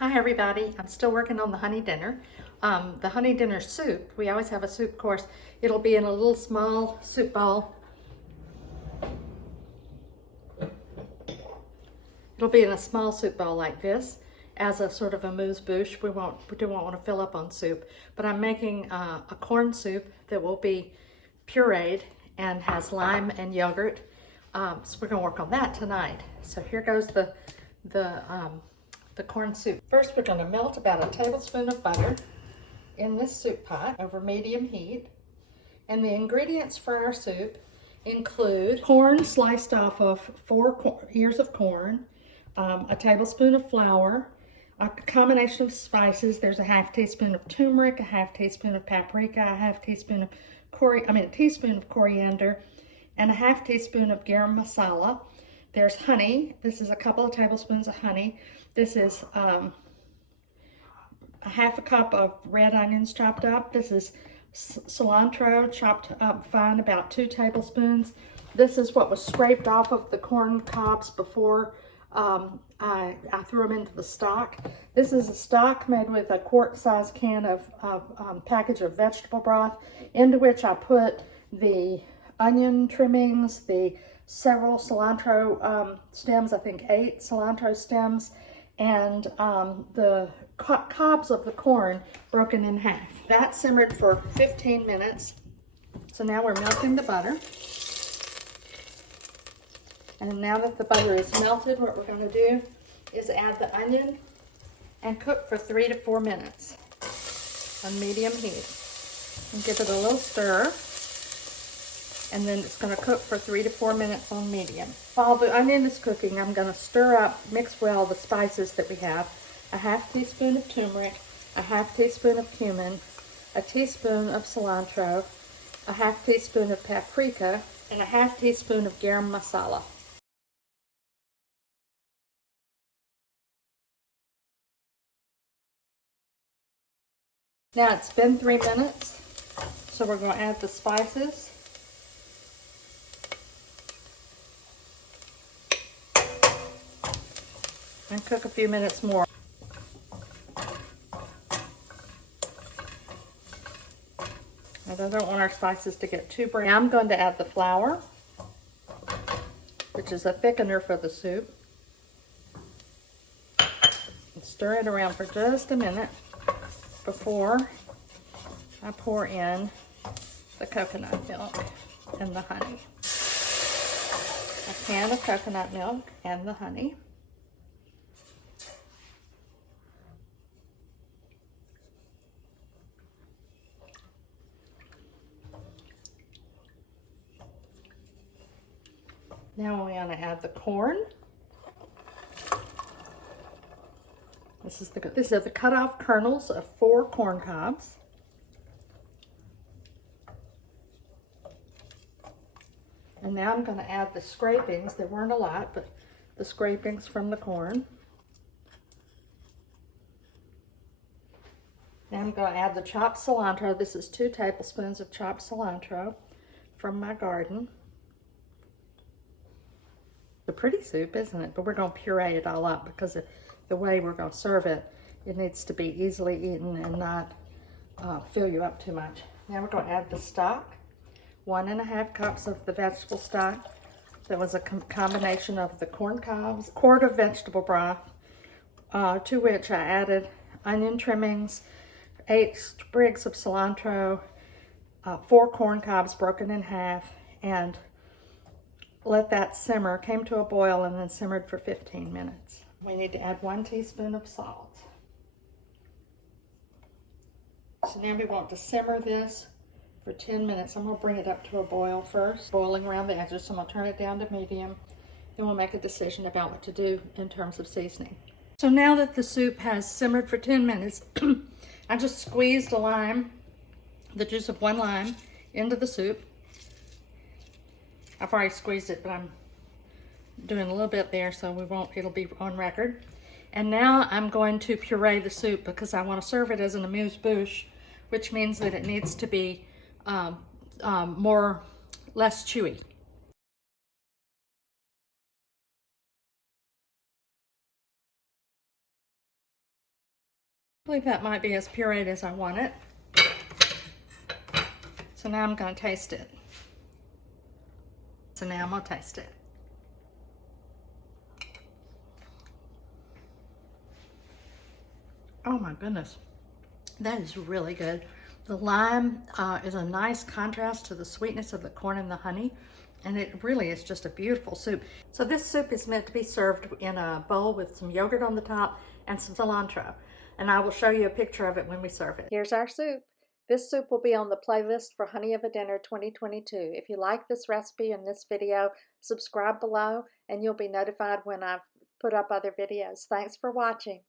Hi everybody, I'm still working on the honey dinner. The honey dinner soup, we always have a soup course. It'll be in a little small soup bowl. It'll be in a small soup bowl like this as a sort of a amuse-bouche. We don't want to fill up on soup, but I'm making a corn soup that will be pureed and has lime and yogurt. So we're gonna work on that tonight. So here goes the corn soup. First, we're going to melt about a tablespoon of butter in this soup pot over medium heat. And the ingredients for our soup include corn sliced off of 4 ears of corn, a tablespoon of flour, a combination of spices. There's a half teaspoon of turmeric, a half teaspoon of paprika, a half teaspoon of a teaspoon of coriander, and a half teaspoon of garam masala. There's honey. This is a couple of tablespoons of honey. This is a half a cup of red onions chopped up. This is cilantro chopped up fine, about 2 tablespoons. This is what was scraped off of the corn cobs before I threw them into the stock. This is a stock made with a quart-sized can of package of vegetable broth, into which I put the onion trimmings, the several cilantro stems, I think 8 cilantro stems, and the cobs of the corn broken in half. That simmered for 15 minutes. So now we're melting the butter. And now that the butter is melted, what we're going to do is add the onion and cook for 3 to 4 minutes on medium heat. And give it a little stir. And then it's going to cook for 3 to 4 minutes on medium. While the onion is cooking, I'm going to stir up, mix well the spices that we have. A half teaspoon of turmeric, a half teaspoon of cumin, a teaspoon of cilantro, a half teaspoon of paprika, and a half teaspoon of garam masala. Now it's been 3 minutes, so we're going to add the spices. And cook a few minutes more. And I don't want our spices to get too brown. Now I'm going to add the flour, which is a thickener for the soup. And stir it around for just a minute before I pour in the coconut milk and the honey. A can of coconut milk and the honey. Now we're going to add the corn. These are the cut off kernels of 4 corn cobs. And now I'm going to add the scrapings. There weren't a lot, but the scrapings from the corn. Now I'm going to add the chopped cilantro. This is 2 tablespoons of chopped cilantro from my garden. A pretty soup, isn't it? But we're going to puree it all up because of the way we're going to serve it. It needs to be easily eaten and not fill you up too much. Now we're going to add the stock. 1½ cups of the vegetable stock. That was a combination of the corn cobs, quart of vegetable broth, to which I added onion trimmings, 8 sprigs of cilantro, 4 corn cobs broken in half, and let that simmer, came to a boil, and then simmered for 15 minutes. We need to add 1 teaspoon of salt. So now we want to simmer this for 10 minutes. I'm going to bring it up to a boil first, boiling around the edges. So I'm going to turn it down to medium. Then we'll make a decision about what to do in terms of seasoning. So now that the soup has simmered for 10 minutes, I just squeezed a lime, the juice of 1 lime, into the soup. I've already squeezed it, but I'm doing a little bit there so it'll be on record. And now I'm going to puree the soup because I want to serve it as an amuse-bouche, which means that it needs to be less chewy. believe that might be as pureed as I want it. So now I'm going to taste it. So now I'm going to taste it. Oh my goodness, that is really good. The lime is a nice contrast to the sweetness of the corn and the honey, and it really is just a beautiful soup. So this soup is meant to be served in a bowl with some yogurt on the top and some cilantro, and I will show you a picture of it when we serve it. Here's our soup. This soup will be on the playlist for Honey of a Dinner 2022. If you like this recipe and this video, subscribe below and you'll be notified when I've put up other videos. Thanks for watching.